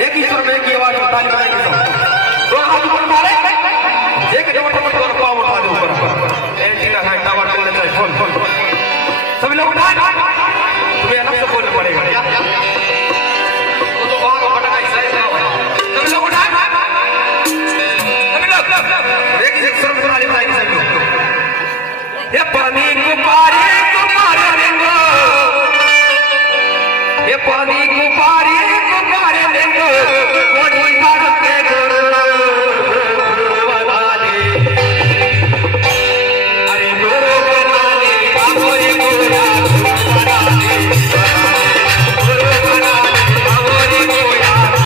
एक ही सुर में एक ही आवाज में ताली बजाएंगे सब। दो हाथ ऊपर उठा ले, एक जब पाँव उठा दे ऊपर, एक है टावर चलने चाहिए, सभी लोग उठाए।